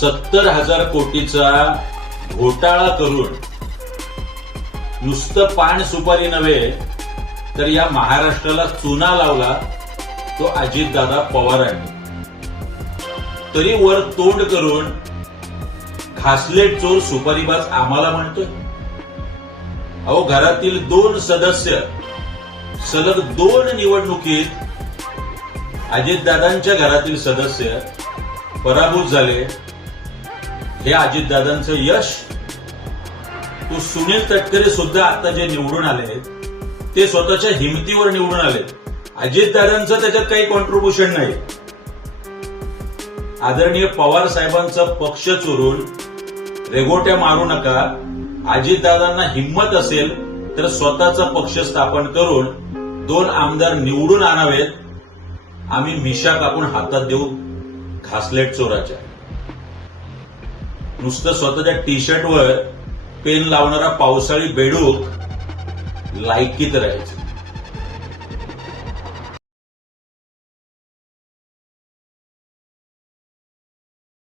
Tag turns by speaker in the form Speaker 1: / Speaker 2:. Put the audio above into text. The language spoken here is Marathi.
Speaker 1: सत्तर हजार कोटीचा घोटाळा करून नुसतं पान सुपारी नव्हे तर या महाराष्ट्राला चुना लावला तो अजितदादा पवारांनी. तरी वर तोंड करून खासलेट चोर सुपारीबाज आम्हाला म्हणतोय. अहो घरातील दोन सदस्य सलग दोन निवडणुकीत अजितदादांच्या घरातील सदस्य पराभूत झाले. हे अजितदादांचं यश तो सुनील तटकरे सुद्धा आता जे निवडून आले ते स्वतःच्या हिमतीवर निवडून आले अजितदादांचं त्याच्यात काही कॉन्ट्रीब्युशन नाही. आदरणीय पवार साहेबांचा पक्ष चोरून रेगोट्या मारू नका. अजितदादांना हिंमत असेल तर स्वतःचा पक्ष स्थापन करून दोन आमदार निवडून आणावेत. आम्ही मिशा कापून हातात देऊ घासलेट चोराच्या. नुसतं स्वतःच्या टी शर्टवर पेन लावणारा पावसाळी बेडूक लायकीत राहायचं.